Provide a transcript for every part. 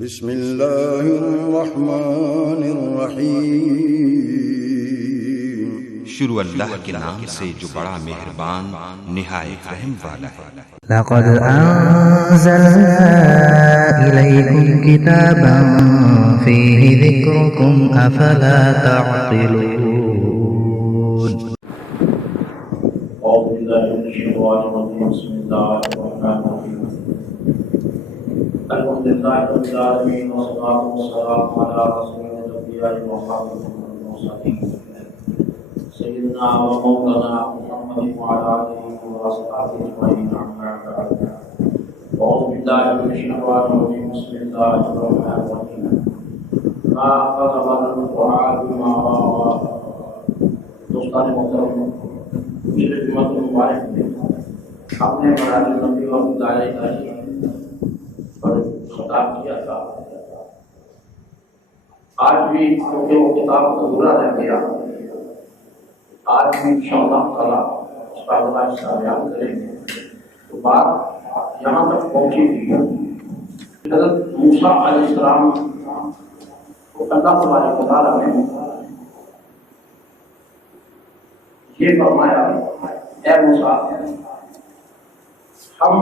بسم اللہ الرحمن الرحیم۔ شروع اللہ کے نام سے جو بڑا مہربان نہایت رحم والا ہے۔ لقد انزلنا الیکم کتابا فیہ ذکرکم افلا تعقلون۔ اعوذ باللہ من الشیطان الرجیم، بسم اللہ الرحمن الرحیم۔ الحمد للہ رب العالمین والصلاۃ والسلام علی رسول الانبیاء وخاتم المرسلین سیدنا و مولانا محمد وعلی آلہ وصحبہ اجمعین، اما بعد۔ اعوذ باللہ من الشیطان الرجیم، بسم اللہ الرحمن الرحیم۔ ما كتب القرآن بما رأى۔ دوستان محترم، پچھلے جمعہ مبارک میں ہم نے مراد نبی اور دائرہ الہی پر خطاب کیا تھا۔ آج بھی کیونکہ وہ کتاب ادھورا رہ گیا، آج بھی انشاءاللہ تعالیٰ اس کا اگلا حصہ بیان کریں گے۔ تو بات یہاں تک پہنچی تھی، حضرت موسیٰ علیہ السلام کو اللہ تبارک و تعالیٰ نے یہ فرمایا، اے موسیٰ، ہم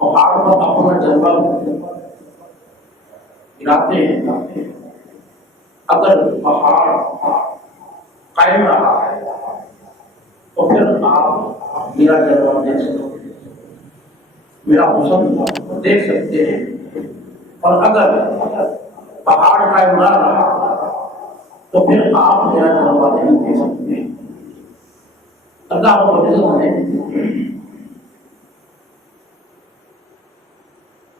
پہاڑ پر اپنا جلوہ گراتے ہیں، اگر پہاڑ قائم رہا تو پھر آپ میرا جلوہ دیکھ سکتے ہیں، میرا حسن دیکھ سکتے ہیں، اور اگر پہاڑ قائم نہ رہا تو پھر آپ میرا جلوہ نہیں دیکھ سکتے۔ اللہ رب العزت نے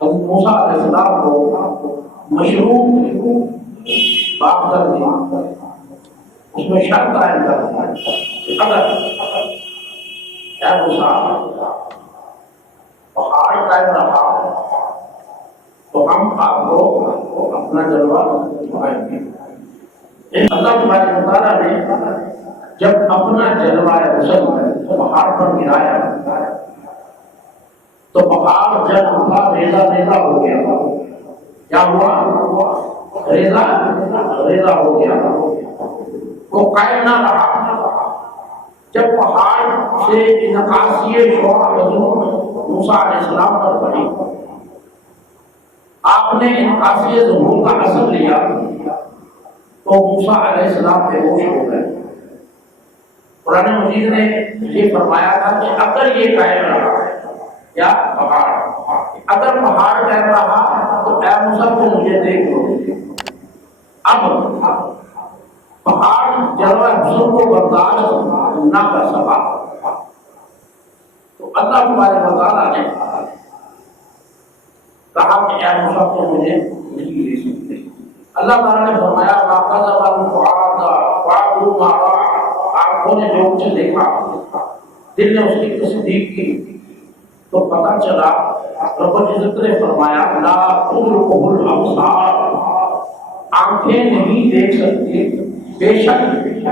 حضرت موسیٰ علیہ السلام کو مشروط بات کر دی، اس میں شرط قائم کر دی کہ اگر اے موسیٰ پہاڑ قائم رہا تو ہم آپ کو اپنا جلوہ دکھائیں گے۔ اللہ تبارک و تعالیٰ نے جب اپنا جلوہ حسن پہاڑ پر گرایا تو پہاڑ جب اٹھا ریزہ ریزہ ہو گیا۔ کیا ہوا؟ ریزہ ریزہ ہو گیا، وہ قائم نہ رہا۔ جب پہاڑ سے انعکاسی شعاع حضور موسیٰ علیہ السلام پر پڑی، آپ نے انعکاسی ظہور کا اثر لیا تو موسیٰ علیہ السلام بے ہوش ہو گئے۔ قرآن مجید نے یہ فرمایا تھا کہ اگر یہ قائم رہا، یا پہاڑ اگر پہاڑ قائم رہا تو اے موسیٰ کو مجھے دیکھ لو۔ اب پہاڑ جلوہ حسن کو برداشت نہ کر سکا تو اللہ تبارک و تعالیٰ نے کہا کہ اے موسیٰ کو مجھے نہیں لے سکتے۔ اللہ تعالیٰ نے فرمایا آنکھوں نے جو کچھ دیکھا، دل نے اس کی تصدیق کی تو پتہ چلا، رب العزت نے فرمایا لا تدرکہ الابصار، آنکھیں نہیں دیکھ سکتی، بے شک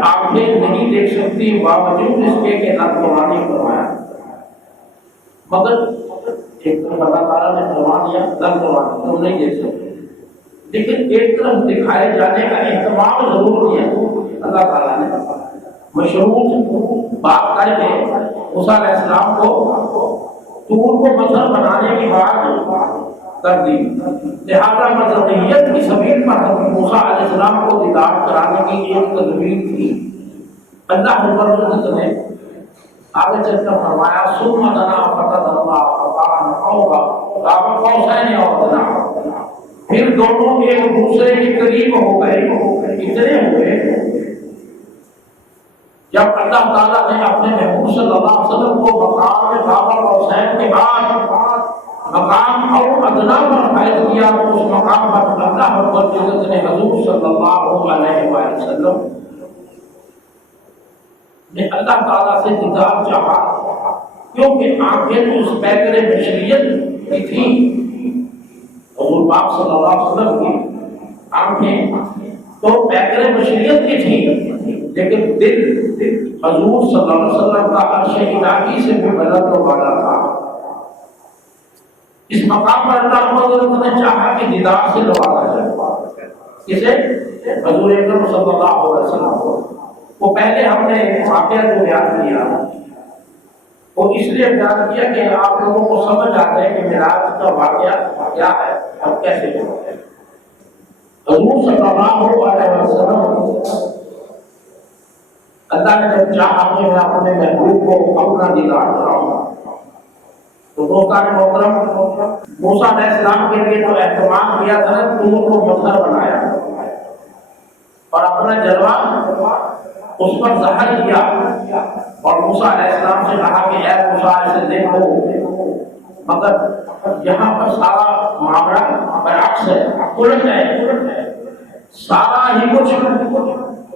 آنکھیں نہیں دیکھ سکتی باوجود اس کے کہ قرآن نے فرمایا، مگر ایک طرف اللہ تعالیٰ نے فرما دیا قرآن تم نہیں دیکھ سکتے، لیکن ایک طرف دکھائے جانے کا اہتمام ضرور کیا اللہ تعالیٰ نے۔ مشروط بات کر کے موسیٰ علیہ السلام کو طور کو مظہر بنانے کی بات کر دی، لہذا مظہریت کی سبیل پر حضرت موسیٰ علیہ السلام کو دیدار کرانے کی ایک تدبیر تھی۔ اللہ رب العزت نے آگے چل کر فرمایا ثم دنا فتدلى فكان قاب قوسين او ادنى، پھر دونوں ایک دوسرے کے قریب ہو گئے، اتنے ہوئے جب اللہ تعالیٰ نے اپنے محبوب صلی اللہ علیہ وسلم کو مقام قاب قوسین کے بعد مقام اور ادنا پر فائز کیا تو اس مقام پر اللہ رب العزت نے حضور صلی اللہ علیہ وسلم نے اللہ تعالیٰ سے دیدار چاہا، کیونکہ آنکھیں تو اس پیکر بشریت کی تھی، حضور پاک صلی اللہ علیہ وسلم کی آنکھیں تو پیکر بشریت کی تھی، لیکن دل حضور صلی اللہ علیہ وسلم کا عرش الہی سے بھی بلند و بالا تھا۔ اس مقام پر اللہ حضرت نے چاہا کہ دیدار سے نوازا جائے. کسے؟ حضور اکرم صلی اللہ علیہ وسلم. وہ پہلے ہم نے واقعہ کو بیان کیا، وہ اس لیے بیان کیا کہ آپ لوگوں کو سمجھ آتا ہے کہ معراج کا واقعہ کیا ہے اور کیسے ہوا. حضور صلی اللہ علیہ وسلم اللہ نے جب چاہا کہ میں اپنے محبوب کو اپنا دیدار کراؤں تو دوستان محترم موسیٰ علیہ السلام کے لیے جو اہتمام کیا تھا طور کو پتھر بنایا اور اپنا جلوہ اس پر ظاہر کیا اور موسیٰ علیہ السلام سے کہا کہ اے موسیٰ ایسے دیکھو، مگر یہاں پر سارا معاملہ برعکس ہے، الٹ ہے، سارا ہی کچھ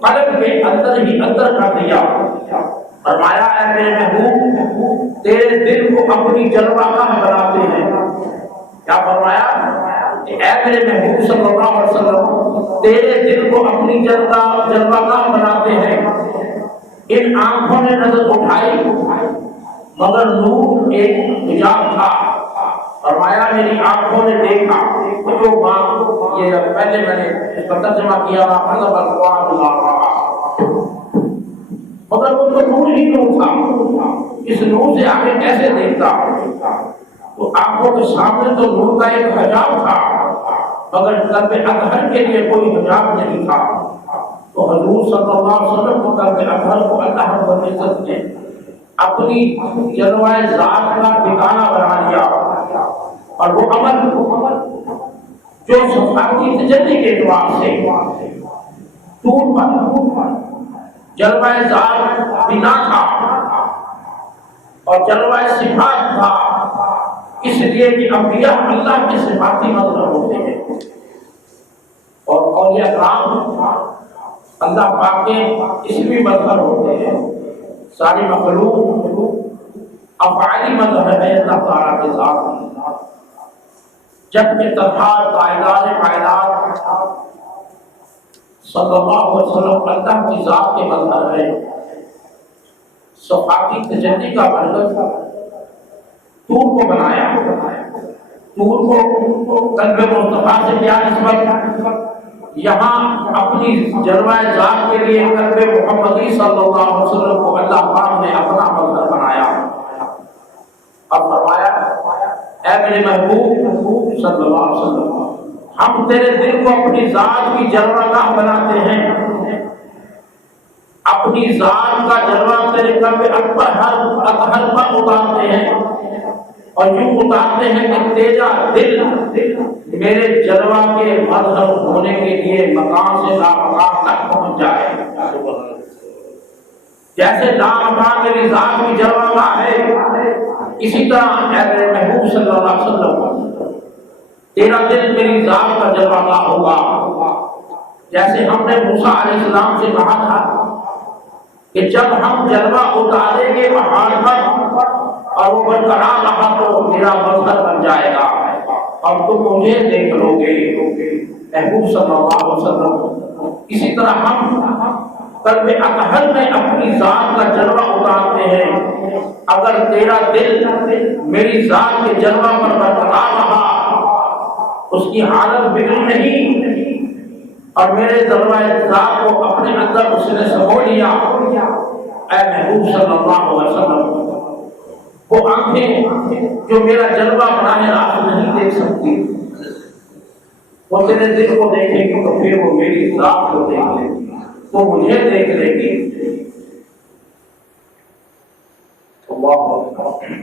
قلب کے اندر ہی اندر کر دیا. فرمایا اے میرے محبوب تیرے دل کو اپنی جلوہ گاہ بناتے ہیں. کیا فرمایا؟ اے میرے محبوب صلی اللہ علیہ وسلم تیرے دل کو اپنی جلوہ گاہ بناتے ہیں. ان آنکھوں نے نظر اٹھائی مگر نور ایک حجاب تھا. فرمایا میری آنکھوں نے دیکھا جو ماں، یہ پہلے میں نے اس کا ترجمہ کیا مگر وہ تو نور ہی نور تھا. اس نور سے آگے کیسے دیکھتا؟ تو آنکھوں کے سامنے تو نور کا ایک حجاب تھا مگر قلب اطہر کے لیے کوئی حجاب نہیں تھا. تو حضور صلی اللہ علیہ وسلم کو قلب اطہر کو اللہ رب العزت نے اپنی جلوہ ذات کا ٹھکانہ بنا لیا اور وہ عمل جو صفاتی تجلی کے اعتبار سے طور پر جلوہ ذات بنا تھا اور جلوہ صفات تھا، اس لیے کہ انبیاء اللہ کے صفاتی مظہر ہوتے ہیں اور اولیاء کرام اللہ پاک کے اسمی مظہر ہوتے ہیں. ساری مخلوق افعالی مظہر ہے اللہ تعالیٰ کے ذات، جبکہ تطہار قائدار قائدات صلی اللہ علیہ وسلم اللہ کی ذات کے مظہر ہے. صفاتی تجلی کا مرکز طور کو بنایا. طور کو قلب مصطفیٰ سے کیا نسبت؟ یہاں اپنی جلوہ ذات کے لیے قلب محمدی صلی اللہ علیہ وسلم کو اللہ پاک نے اپنا مظہر بنایا. اب فرمایا اے میرے محبوب صلی اللہ علیہ وسلم ہم تیرے دل کو اپنی ذات کی جلوہ گاہ بناتے ہیں، اپنی ذات کا جلوہ تیرے قلب اطہر پر اتارتے ہیں اور یوں اتارتے ہیں کہ تیرا دل میرے جلوہ کے مظہر ہونے کے لیے مقام سے لامقام تک پہنچ جائے. جیسے لامقام میری ذات کی جلوہ گاہ ہے، اسی طرح اے میرے محبوب صلی اللہ علیہ وسلم تیرا دل میری ذات کا جلوہ گاہ ہوگا. جیسے ہم نے موسیٰ علیہ السلام سے کہا تھا کہ جب ہم جلوہ اتاریں گے پہاڑ پر اور وہ برقرار رہا تو میرا مظہر بن جائے گا اور تم مجھے دیکھ لو گے محبوب صلی اللہ علیہ وسلم. اسی طرح ہم قلب اطہر میں اپنی ذات کا جلوہ اتارتے ہیں. اگر تیرا دل میری ذات کے جلوہ پر برقرار رہا، اس کی حالت بگڑی نہیں اور میرے جلوہ ذات کو اپنے اندر اس نے سمو لیا، اے محبوب صلی اللہ علیہ وسلم وہ آنکھیں جو میرا جلوہ براہ راست نہیں دیکھ سکتی وہ تیرے دل کو دیکھے گی تو پھر وہ میری ذات کو دیکھ لے گی، وہ مجھے دیکھ لے گی.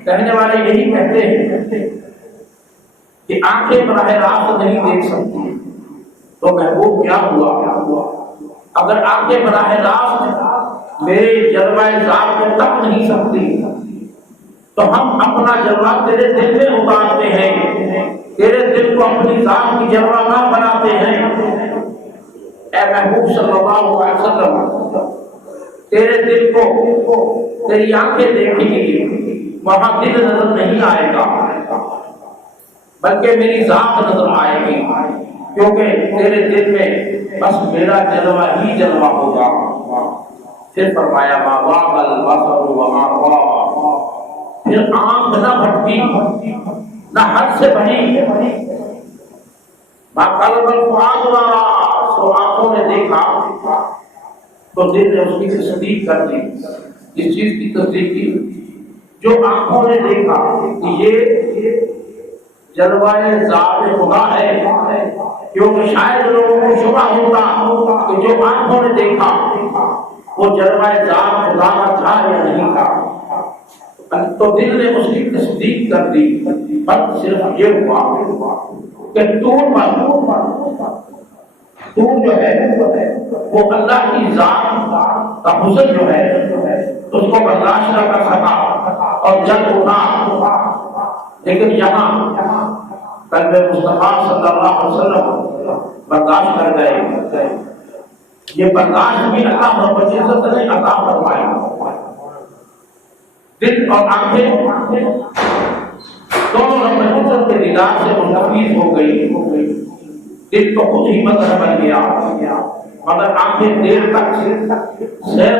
کہنے والے یہی کہتے ہیں کہ آنکھیں براہ راست نہیں دیکھ سکتی تو محبوب کیا ہوا؟ اگر آنکھیں براہ راست میرے جلوہ ذات کو تک نہیں سکتی تو ہم اپنا جلوہ تیرے دل میں اتارتے ہیں، تیرے دل کو اپنی ذات کی جلوہ گاہ بناتے ہیں. اے محبوب صلی اللہ علیہ وسلم تیرے دل کو تیری آنکھیں دیکھیں گی، وہاں دل نظر نہیں آئے گا بلکہ میری ذات نظر آئے گی، کیونکہ تیرے دل میں بس میرا جلوہ ہی جلوہ ہوگا. پھر فرمایا ما ضاق البصر وما طغى، پھر آنکھ نہ بھٹکی نہ حد سے بڑی باقاعدہ تو آنکھوں نے دیکھا تو دل نے اس کی تصدیق کر دی. اس چیز کی تصدیق کی جو آنکھوں نے دیکھا کہ یہ جلوہ ذات خدا ہے، کیونکہ شاید لوگوں کو شبہ ہوتا کہ جو آنکھوں نے دیکھا وہ جلوہ ذات خدا کا تھا یا نہیں تھا، تو دل نے اس کی تصدیق کر دی. بس صرف یہ ہوا کہ تو جو ہے وہ اللہ کی ذات کا حسن جو ہے اس کو برداشت نہ کر سکا اور جل اٹھا. لیکن یہاں قلب مصطفیٰ صلی اللہ علیہ وسلم برداشت کر گئے. یہ برداشت بھی اللہ رب العزت نے عطا فرمائی. دل اور آنکھیں دونوں رب العزت کے دیدار سے منتفیض ہو گئی. دل تو خود ہی مظہر بن گیا، مگر آنکھیں دیر تک سیر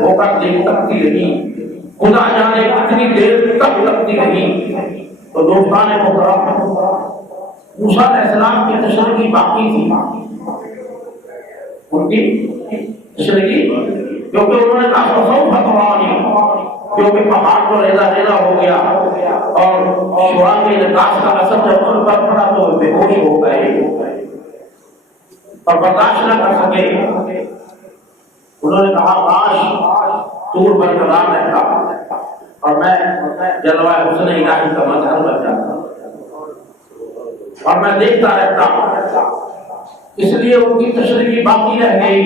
ہو کر دیکھ سکتی رہی. خدا جانے کتنی دیر تک لگتی رہی. تو دوستان محترم، موسیٰ علیہ السلام کی تشریح باقی تھی. ان کی تشریح کیونکہ انہوں نے کہا سوف ترانی، کیونکہ پہاڑ کو ریزہ ریزہ ہو گیا اور شعاع کے انعکاس کا اثر جب ان پر پڑا تو بے ہوش ہو گئے اور برداشت نہ کر سکے. انہوں نے کہا کاش طور برقرار رہتا اور میں جلوہ حسن الہی کا مظہر بن جاتا اور میں دیکھتا رہتا. اس لیے ان کی تشریح باقی رہ گئی.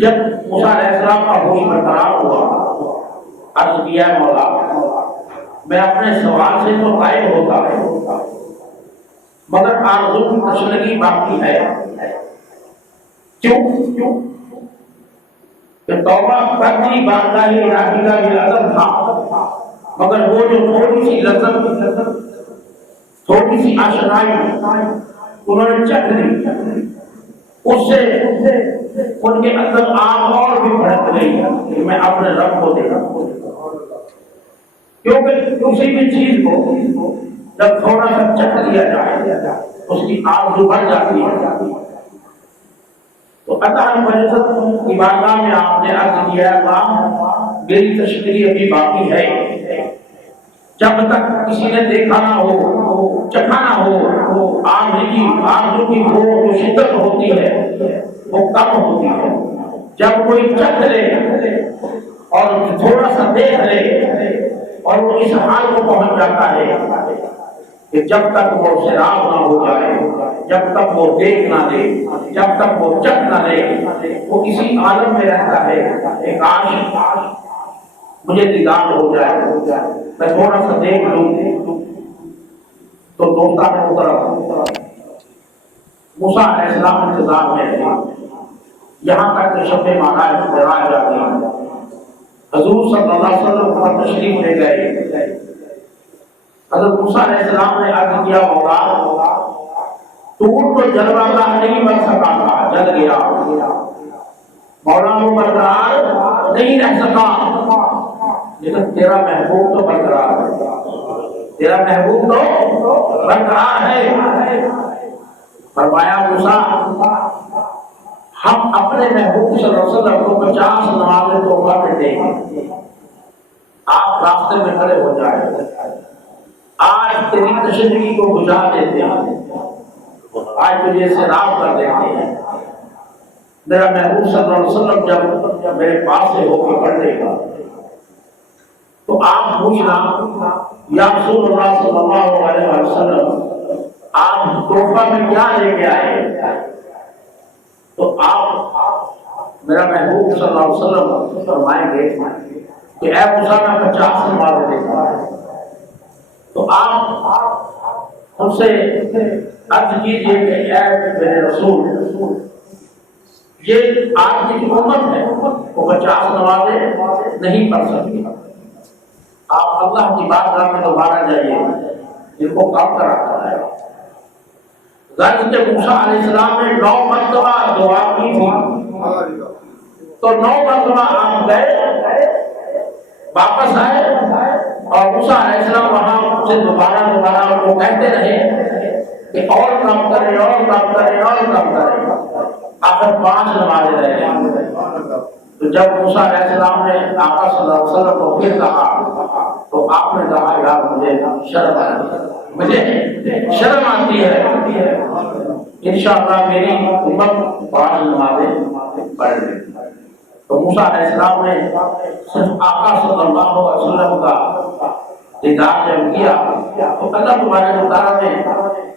جب موسیٰ علیہ السلام کا ہوش برقرار ہوا، عرض کیا مولا میں اپنے سوال سے تو قائل ہوتا مگر آرزو کی تشریح باقی ہے. کیوں کہ توبہ کرتی بارگاہ الہی کا یہ ادب تھا، مگر وہ جو تھوڑی سی لذت، تھوڑی سی آشنائی انہوں نے چکھ لی، اس سے ان کے اندر آگ اور بھی بھڑک گئی کہ میں اپنے رب کو دیکھا. کیونکہ کسی بھی چیز کو جب تھوڑا سا چکھ لیا جائے اس کی آگ بڑھ جاتی ہے. تو اللہ رب العزت کی بارگاہ میں آپ نے عرض کیا کہ میری تشریح ابھی باقی ہے. جب تک کسی نے دیکھا نہ ہو، چکھا نہ ہو، آرزو کی وہ جو شدت ہوتی ہے وہ کم ہوتی ہے. جب کوئی چکھ لے اور تھوڑا سا دیکھ لے اور وہ اس حال کو پہنچ جاتا ہے کہ جب تک وہ سیراب نہ ہو جائے، جب تک وہ دیکھ نہ لے، جب تک وہ چکھ نہ لے، وہ اسی عالم میں رہتا ہے کہ کاش مجھے دیدار ہو جائے، میں تھوڑا سا دیکھ لوں. تو دوستان محترم، موسیٰ علیہ السلام انتظار میں تھے یہاں تک کہ شب معراج معراج آ گئی. حضور صلی اللہ علیہ وسلم پر تشریف لے گئے. حضرت موسیٰ علیہ السلام نے عرض کیا مولا طور تو جلوہ گاہ نہیں بن سکا تھا، جل گیا. مولا وہ برقرار نہیں رہ سکا، لیکن تیرا محبوب تو برقرار ہے، تیرا محبوب تو برقرار ہے. فرمایا موسیٰ ہم اپنے محبوب صلی اللہ علیہ وسلم کو 50 نمازیں توبہ میں دیں گے. آپ راستے میں کھڑے ہو جائیں. آج تیری تشریح کو بجھا دیتے ہیں، آج تجھے سیراب کر دیتے ہیں. میرا محبوب صلی اللہ علیہ وسلم جب میرے پاس سے ہو کے پڑھے گا تو آپ پوچھنا یا رسول اللہ صلی اللہ علیہ وسلم آپ تحفہ میں کیا لے کے آئے؟ تو آپ میرا محبوب صلی اللہ علیہ وسلم فرمائیں گے کہ اے موسیٰ میں 50 نمازیں دیتا ہے. تو آپ ان سے عرض کیجئے کہ اے میرے رسول یہ آپ کی امت ہے وہ 50 نمازیں نہیں پڑھ سکتی. آپ اللہ کی بارگاہ میں دوبارہ جائیے، ان کو کام کراتا ہے. غرض کہ موسیٰ علیہ السلام نے 9 مرتبہ دعا کی تھی تو 9 مرتبہ آپ گئے، واپس آئے اور موسیٰ علیہ السلام وہاں سے دوبارہ وہ کہتے رہے کہ اور کم کریں اور کم کریں اور کم کریں، آخر 5 نمازیں رہے۔ تو جب موسیٰ علیہ السلام نے آقا صلی اللہ علیہ وسلم کو پھر کہا تو آپ نے کہا یار مجھے شرم آتی ہے، انشاءاللہ میری امت 5 نمازیں پڑھ لے۔ تو موسیٰ علیہ السلام نے صرف آقا صلی اللہ علیہ وسلم کا دیدار جب کیا تو اللہ تبارک و تعالیٰ نے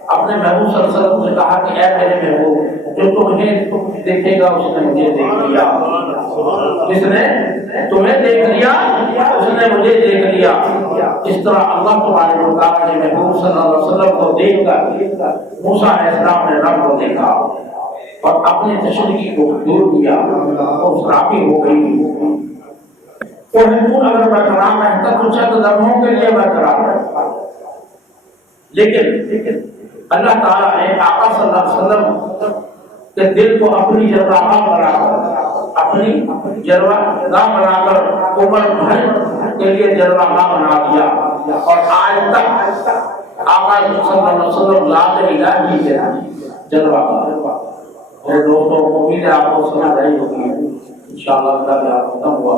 اپنے محبوب صلی اللہ علیہ وسلم سے کہا کہ اے میرے محبوب، جو تمہیں دیکھے گا اس نے مجھے دیکھ لیا، جس نے تمہیں دیکھ لیا اس نے مجھے دیکھ لیا۔ اس طرح اللہ تبارک و تعالیٰ نے محبوب صلی اللہ علیہ وسلم کو دیکھ کر موسیٰ علیہ السلام نے رب کو دیکھا اور اپنی تشریح کو دور کیا اور خرابی ہو گئی۔ اور حضور اگر برقرار رہتا تو چند لمحوں کے لیے برقرار رہتا، لیکن اللہ تعالیٰ نے آقا صلی اللہ علیہ وسلم کے دل کو اپنی جرگاہ بنا کر عمر بھر کے لیے جرگاہ بنا دیا، اور آج تک آقا صلی اللہ علیہ وسلم ذات الہی کے جرگاہ۔ میرے دوستوں، امید ہے آپ کو سمجھ آئی ہوگی، انشاءاللہ ختم ہوا۔